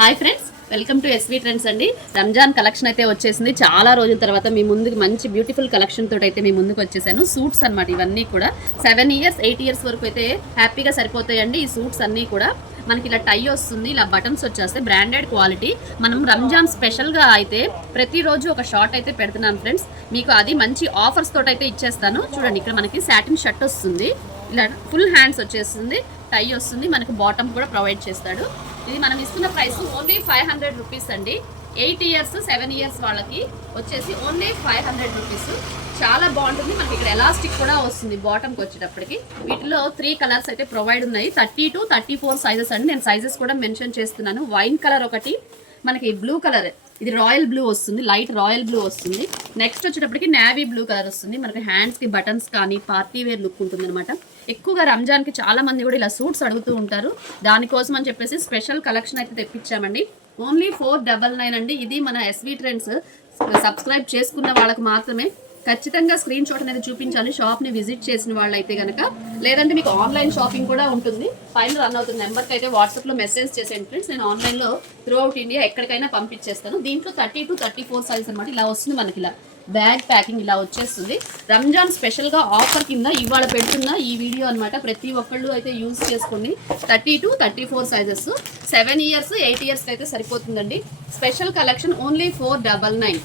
Hi friends, welcome to SV trends అండి. Ramzan collection అయితే వచ్చేసింది. చాలా రోజుల తర్వాత మీ ముందుకు మంచి బ్యూటిఫుల్ కలెక్షన్ తోటి అయితే మీ ముందుకు వచ్చేసాను. సూట్స్ అనమాట. ఇవన్నీ కూడా 7 ఇయర్స్ 8 ఇయర్స్ వరకు అయితే హ్యాపీగా సరిపోతాయండి. ఈ సూట్స్ అన్నీ కూడా మనకి ఇలా టై వస్తుంది, ఇలా బటన్స్ వచ్చేస్తే బ్రాండెడ్ క్వాలిటీ. మనం రంజాన్ స్పెషల్గా అయితే ప్రతిరోజు ఒక షార్ట్ అయితే పెడుతున్నాను ఫ్రెండ్స్. మీకు అది మంచి ఆఫర్స్ తోటి అయితే ఇచ్చేస్తాను. చూడండి, ఇక్కడ మనకి సాటిన్ షర్ట్ వస్తుంది, ఇలా ఫుల్ హ్యాండ్స్ వచ్చేస్తుంది, టై వస్తుంది, మనకు బాటమ్ కూడా ప్రొవైడ్ చేస్తాడు. ఇది మనం ఇస్తున్న ప్రైస్ ఓన్లీ 500 రూపీస్ అండి. 8 ఇయర్స్ 7 ఇయర్స్ వాళ్ళకి వచ్చేసి ఓన్లీ 500 రూపీస్. చాలా బాగుంటుంది. మనకి ఇక్కడ ఎలాస్టిక్ కూడా వస్తుంది బాటమ్కి వచ్చేటప్పటికి. వీటిలో 3 కలర్స్ అయితే ప్రొవైడ్ ఉన్నాయి. 30 to 34 సైజెస్ అండి. నేను సైజెస్ కూడా మెన్షన్ చేస్తున్నాను. వైన్ కలర్ ఒకటి, మనకి బ్లూ కలర్, ఇది రాయల్ బ్లూ వస్తుంది, లైట్ రాయల్ బ్లూ వస్తుంది. నెక్స్ట్ వచ్చేటప్పటికి నేవీ బ్లూ కలర్ వస్తుంది. మనకి హ్యాండ్స్కి బటన్స్ కానీ పార్టీ వేర్ లుక్ ఉంటుంది అనమాట. ఎక్కువగా రంజాన్కి చాలా మంది కూడా ఇలా సూట్స్ అడుగుతూ ఉంటారు. దానికోసం అని చెప్పేసి స్పెషల్ కలెక్షన్ అయితే తెప్పించామండి. ఓన్లీ 499 అండి. ఇది మన ఎస్వి ట్రెండ్స్ సబ్స్క్రైబ్ చేసుకున్న వాళ్ళకి మాత్రమే. ఖచ్చితంగా స్క్రీన్ షాట్ అనేది చూపించాలి షాప్ని విజిట్ చేసిన వాళ్ళైతే కనుక. లేదంటే మీకు ఆన్లైన్ షాపింగ్ కూడా ఉంటుంది. పైన రన్ అవుతుంది నెంబర్కి అయితే వాట్సాప్లో మెసేజ్ చేసేయండి ఫ్రెండ్స్. నేను ఆన్లైన్లో త్రూ అవుట్ ఇండియా ఎక్కడికైనా పంపించేస్తాను. దీంట్లో 30 to 34 సైజ్ అనమాట. ఇలా వస్తుంది మనకి, ఇలా బ్యాగ్ ప్యాకింగ్ ఇలా వచ్చేస్తుంది. రంజాన్ స్పెషల్గా ఆఫర్ కింద ఇవాళ పెడుతున్న ఈ వీడియో అనమాట. ప్రతి ఒక్కళ్ళు అయితే యూజ్ చేసుకోండి. 30 to 34 సైజెస్, 7 ఇయర్స్ 8 ఇయర్స్ అయితే సరిపోతుందండి. Special collection only 499.